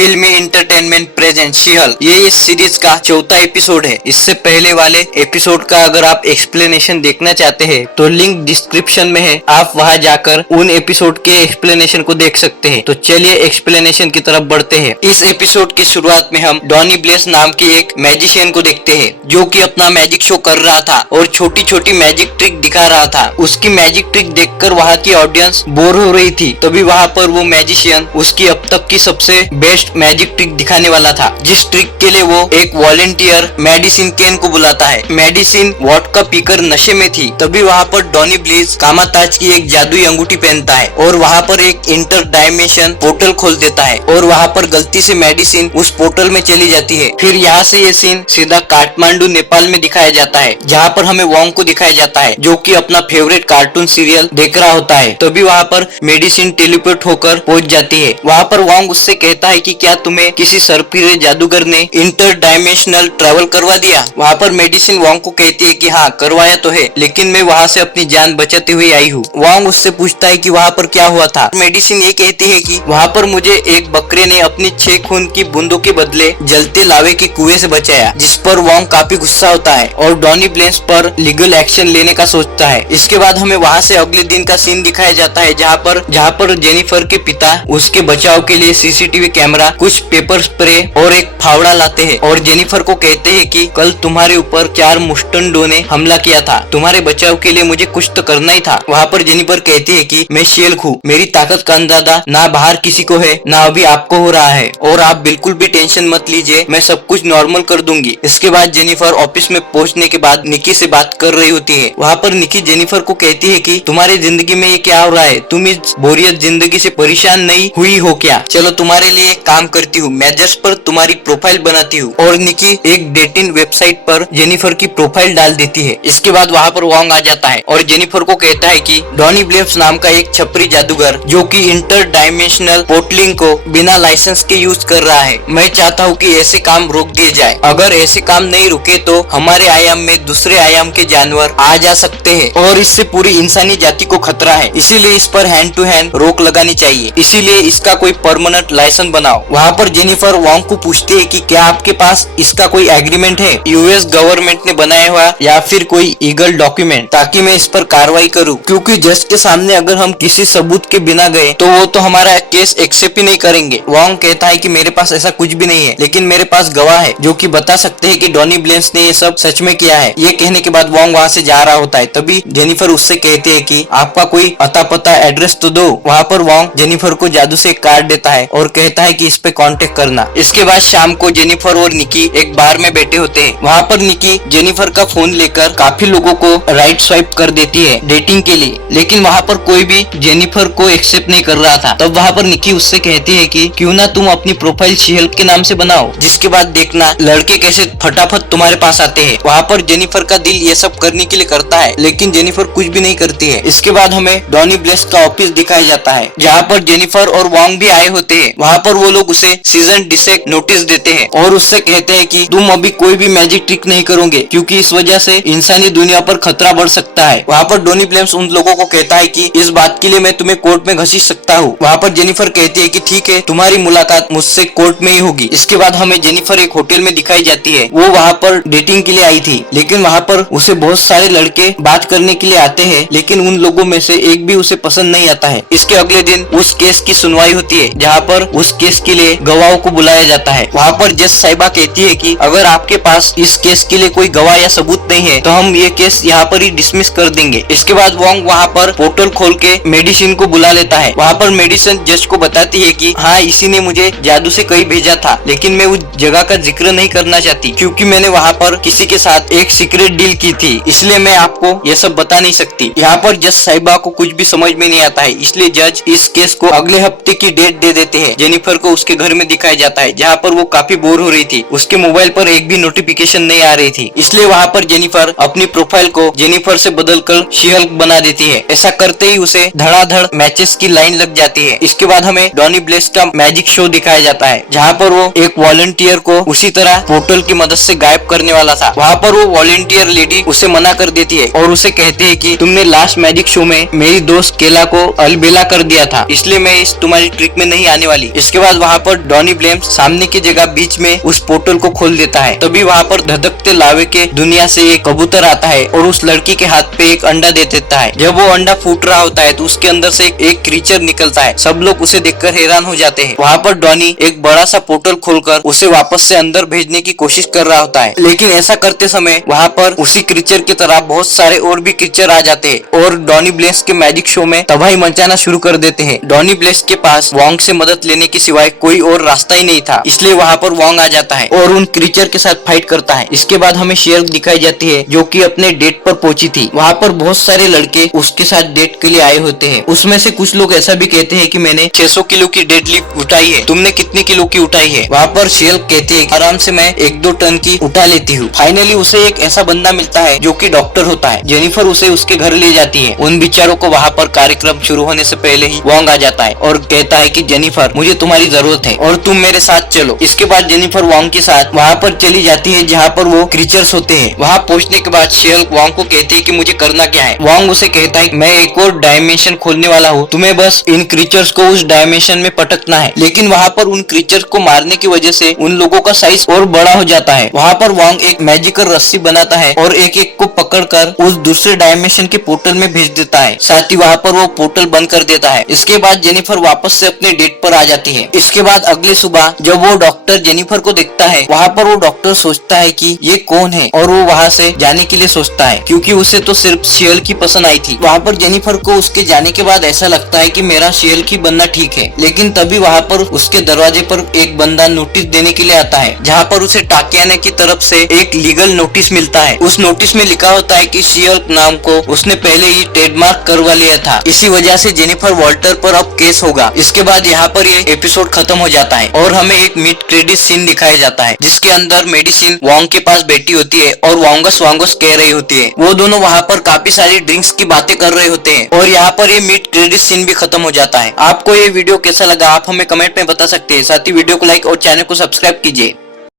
फिल्मी entertainment present she-Hulk. ये इस सीरीज का चौथा एपिसोड है। इससे पहले वाले एपिसोड का अगर आप एक्सप्लेनेशन देखना चाहते हैं तो लिंक डिस्क्रिप्शन में है, आप वहां जाकर उन एपिसोड के एक्सप्लेनेशन को देख सकते हैं। तो चलिए एक्सप्लेनेशन की तरफ बढ़ते हैं। इस एपिसोड की शुरुआत में हम डॉनी ब्लेस नाम के एक मैजिशियन को देखते हैं जो कि अपना मैजिक शो कर रहा था और छोटी छोटी मैजिक ट्रिक दिखा रहा था। उसकी मैजिक ट्रिक देखकर वहाँ की ऑडियंस बोर हो रही थी। तभी वहाँ पर वो मैजिशियन उसकी अब तक की सबसे बेस्ट मैजिक ट्रिक दिखाने वाला था, जिस ट्रिक के लिए वो एक वॉलेंटियर मेडिसिन केन को बुलाता है। मेडिसिन वोडका पीकर नशे में थी। तभी वहाँ पर डॉनी ब्लेस कामाताज की एक जादुई अंगूठी पहनता है और वहाँ पर एक इंटर डायमेंशन पोर्टल खोल देता है और वहाँ पर गलती से मेडिसिन उस पोर्टल में चली जाती है। फिर यहाँ से ये सीन सीधा काठमांडू नेपाल में दिखाया जाता है, जहाँ पर हमें वोंग को दिखाया जाता है जो कि अपना फेवरेट कार्टून सीरियल देख रहा होता है। तभी वहाँ पर मेडिसिन टेलीपोर्ट होकर पहुंच जाती है। वहाँ पर वोंग उससे कहता है कि क्या तुम्हें किसी सर्पिले जादूगर ने इंटर डायमेंशनल ट्रेवल करवा दिया। वहाँ पर मेडिसिन वोंग को कहती है कि हाँ करवाया तो है, लेकिन मैं वहाँ से अपनी जान बचाते हुए आई हूँ। वोंग उससे पूछता है कि वहाँ पर क्या हुआ था। मेडिसिन ये कहती है कि वहाँ पर मुझे एक बकरे ने अपनी 6 खून की बूंदों के बदले जलते लावे के कुएं से बचाया, जिस पर वोंग काफी गुस्सा होता है और डॉनी ब्लेस पर लीगल एक्शन लेने का सोचता है। इसके बाद हमें वहाँ से अगले दिन का सीन दिखाया जाता है, जहाँ पर जेनिफर के पिता उसके बचाव के लिए सीसीटीवी कैमरा, कुछ पेपर स्प्रे और एक फावड़ा लाते हैं और जेनिफर को कहते हैं कि कल तुम्हारे ऊपर 4 मुस्टंडों ने हमला किया था, तुम्हारे बचाव के लिए मुझे कुछ तो करना ही था। वहाँ पर जेनिफर कहती है कि मैं शी-हल्क हूँ, मेरी ताकत का अंदाजा ना बाहर किसी को है ना अभी आपको हो रहा है और आप बिल्कुल भी टेंशन मत लीजिए, मैं सब कुछ नॉर्मल कर दूंगी। इसके बाद जेनिफर ऑफिस में पहुंचने के बाद निकी से बात कर रही होती है। वहाँ पर निकी जेनिफर को कहती है कि तुम्हारी जिंदगी में ये क्या हो रहा है, तुम इस बोरियत जिंदगी से परेशान नहीं हुई हो क्या? चलो तुम्हारे लिए एक काम करती हूँ, मैजर्स पर तुम्हारी प्रोफाइल बनाती हूँ। और निकी एक डेटिंग वेबसाइट पर जेनिफर की प्रोफाइल डाल देती है। इसके बाद वहाँ पर वोंग आ जाता है और जेनिफर को कहता है कि डॉनी ब्लेस नाम का एक छपरी जादूगर जो कि इंटर डायमेंशनल पोर्टलिंग को बिना लाइसेंस के यूज कर रहा है, मैं चाहता हूँ कि ऐसे काम रोक दिए जाए। अगर ऐसे काम नहीं रुके तो हमारे आयाम में दूसरे आयाम के जानवर आ जा सकते हैं और इससे पूरी इंसानी जाति को खतरा है। इसीलिए इस पर हैंड टू हैंड रोक लगानी चाहिए, इसीलिए इसका कोई परमानेंट लाइसेंस बनाओ। वहाँ पर जेनिफर वोंग को पूछती है कि क्या आपके पास इसका कोई एग्रीमेंट है, यूएस गवर्नमेंट ने बनाया हुआ या फिर कोई ईगल डॉक्यूमेंट, ताकि मैं इस पर कार्रवाई करूँ, क्योंकि जज के सामने अगर हम किसी सबूत के बिना गए तो वो तो हमारा केस एक्सेप्ट ही नहीं करेंगे। वोंग कहता है कि मेरे पास ऐसा कुछ भी नहीं है, लेकिन मेरे पास गवाह है जो कि बता सकते हैं कि डॉनी ब्लेस ने ये सब सच में किया है। ये कहने के बाद वोंग वहाँ से जा रहा होता है। तभी जेनिफर उससे कहती है कि आपका कोई अता पता एड्रेस तो दो। वहाँ पर वोंग जेनिफर को जादू से एक कार्ड देता है और कहता है कि इस पे कांटेक्ट करना। इसके बाद शाम को जेनिफर और निकी एक बार में बैठे होते हैं। वहाँ पर निकी जेनिफर का फोन लेकर काफी लोगों को राइट स्वाइप कर देती है डेटिंग के लिए, लेकिन वहाँ पर कोई भी जेनिफर को एक्सेप्ट नहीं कर रहा था। तब वहाँ पर निकी उससे कहती है कि क्यों ना तुम अपनी प्रोफाइल शी-हल्क के नाम से बनाओ, जिसके बाद देखना लड़के कैसे फटाफट तुम्हारे पास आते हैं। वहाँ पर जेनिफर का दिल ये सब करने के लिए करता है, लेकिन जेनिफर कुछ भी नहीं करती है। इसके बाद हमें डॉनी ब्लेस का ऑफिस दिखाया जाता है, जहाँ पर जेनिफर और वोंग भी आए होते हैं। वहाँ पर वो लोग उसे सीजन डिसेक्ट नोटिस देते हैं और उससे कहते हैं कि तुम अभी कोई भी मैजिक ट्रिक नहीं करोगे, क्योंकि इस वजह से इंसानी दुनिया पर खतरा बढ़ सकता है। वहाँ पर डॉनी ब्लेस उन लोगों को कहता है कि इस बात के लिए मैं तुम्हें कोर्ट में घसीट सकता हूँ। वहाँ पर जेनिफर कहती है कि ठीक है, तुम्हारी मुलाकात मुझसे कोर्ट में ही होगी। इसके बाद हमें जेनिफर एक होटल में दिखाई जाती है। वो वहाँ पर डेटिंग के लिए आई थी, लेकिन वहाँ पर उसे बहुत सारे लड़के बात करने के लिए आते हैं, लेकिन उन लोगों में से एक भी उसे पसंद नहीं आता है। इसके अगले दिन उस केस की सुनवाई होती है, जहाँ पर उस केस के लिए गवाहों को बुलाया जाता है। वहाँ पर जज साहिबा कहती है कि अगर आपके पास इस केस के लिए कोई गवाह या सबूत नहीं है तो हम ये केस यहाँ पर ही डिसमिस कर देंगे। इसके बाद वोंग वहाँ पर पोर्टल खोल के मेडिसिन को बुला लेता है। वहाँ पर मेडिसिन जज को बताती है कि हाँ, इसी ने मुझे जादू से कहीं भेजा था, लेकिन मैं उस जगह का जिक्र नहीं करना चाहती क्योंकि मैंने वहाँ पर किसी के साथ एक सीक्रेट डील की थी, इसलिए मैं आपको ये सब बता नहीं सकती। यहाँ पर जज साहिबा को कुछ भी समझ में नहीं आता है, इसलिए जज इस केस को अगले हफ्ते की डेट दे देते हैं। जेनिफर को उसके घर में दिखाया जाता है, जहाँ पर वो काफी बोर हो रही थी। उसके मोबाइल पर एक भी नोटिफिकेशन नहीं आ रही थी, इसलिए वहाँ पर जेनिफर अपनी प्रोफाइल को जेनिफर से बदलकर शी-हल्क बना देती है। ऐसा करते ही उसे धड़ाधड़ मैचेस की लाइन लग जाती है। इसके बाद हमें डॉनी ब्लेस का मैजिक शो दिखाया जाता है, जहाँ पर वो एक वॉलंटियर को उसी तरह पोर्टल की मदद से गायब करने वाला था। वहाँ पर वो वॉलंटियर लेडी उसे मना कर देती है और उसे कहती है कि तुमने लास्ट मैजिक शो में मेरी दोस्त केला को अलबेला कर दिया था, इसलिए मैं इस तुम्हारी ट्रिक में नहीं आने वाली। इसके बाद वहाँ पर डॉनी ब्लेम्स सामने की जगह बीच में उस पोर्टल को खोल देता है। तभी वहाँ पर धधकते लावे के दुनिया से एक कबूतर आता है और उस लड़की के हाथ पे एक अंडा दे देता है। जब वो अंडा फूट रहा होता है तो उसके अंदर से एक क्रीचर निकलता है। सब लोग उसे देखकर हैरान हो जाते हैं। वहाँ पर डॉनी एक बड़ा सा पोर्टल खोलकर उसे वापस से अंदर भेजने की कोशिश कर रहा होता है, लेकिन ऐसा करते समय वहाँ पर उसी क्रीचर की तरह बहुत सारे और भी क्रीचर आ जाते हैं और डॉनी ब्लेस के मैजिक शो में तबाही मचाना शुरू कर देते हैं। डॉनी ब्लेस के पास वोंग से मदद लेने के सिवाय कोई और रास्ता ही नहीं था, इसलिए वहाँ पर वोंग आ जाता है और उन क्रीचर के साथ फाइट करता है। इसके बाद हमें शेर दिखाई जाती है जो कि अपने डेट पर पहुंची थी। वहाँ पर बहुत सारे लड़के उसके साथ डेट के लिए आए होते हैं। उसमें से कुछ लोग ऐसा भी कहते हैं कि मैंने 600 किलो की डेड लिफ्ट उठाई है, तुमने कितने किलो की उठाई है? वहाँ पर शेल कहती है आराम से मैं 1-2 टन की उठा लेती हूँ। फाइनली उसे एक ऐसा बंदा मिलता है जो कि डॉक्टर होता है। जेनिफर उसे उसके घर ले जाती है। उन बेचारों को वहाँ पर कार्यक्रम शुरू होने से पहले ही वोंग आ जाता है और कहता है कि जेनिफर मुझे तुम्हारी जरूरत है और तुम मेरे साथ चलो। इसके बाद जेनिफर वोंग के साथ वहाँ पर चली जाती है जहाँ पर वो क्रीचर्स होते हैं। वहाँ पहुँचने के बाद शेल वोंग को कहती है कि मुझे करना क्या है। वोंग उसे कहता है मैं एक और डायमेंशन खोलने वाला हूँ, तुम्हें बस इन क्रीचर्स को उस डायमेंशन में पटकना है। लेकिन वहाँ पर उन क्रीचर्स को मारने की वजह से उन लोगों का साइज और बड़ा हो जाता है। वहाँ पर वोंग एक मैजिकल रस्सी बनाता है और एक एक को पकड़कर उस दूसरे डायमेंशन के पोर्टल में भेज देता है। साथ ही वहाँ पर वो पोर्टल बंद कर देता है। इसके बाद जेनिफर वापस से अपने डेट पर आ जाती है। इसके बाद अगले सुबह जब वो डॉक्टर जेनिफर को देखता है, वहाँ पर वो डॉक्टर सोचता है कि ये कौन है और वो वहाँ से जाने के लिए सोचता है क्योंकि उसे तो सिर्फ शेल की पसंद आई थी। वहाँ पर जेनिफर को उसके जाने के बाद ऐसा लगता है कि मेरा शेल की बनना ठीक है, लेकिन तभी वहाँ पर उसके दरवाजे पर एक बंदा नोटिस देने के लिए आता है जहाँ पर उसे टाकियाने की तरफ से एक लीगल नोटिस मिलता है। उस नोटिस में लिखा होता है कि शियल नाम को उसने पहले ही ट्रेडमार्क करवा लिया था, इसी वजह से जेनिफर वॉल्टर पर अब केस होगा। इसके बाद यहाँ पर ये एपिसोड खत्म हो जाता है और हमें एक मिड क्रेडिट सीन दिखाया जाता है जिसके अंदर मेडिसिन वोंग के पास बैठी होती है और वोंगस वांगस कह रही होती है। वो दोनों वहाँ पर काफी सारी ड्रिंक्स की बातें कर रहे होते हैं और यहाँ पर ये मिड क्रेडिट सीन भी खत्म हो जाता है। आपको ये वीडियो कैसा लगा आप हमें कमेंट में बता सकते हैं। साथ ही वीडियो को लाइक और चैनल को सब्सक्राइब कीजिए।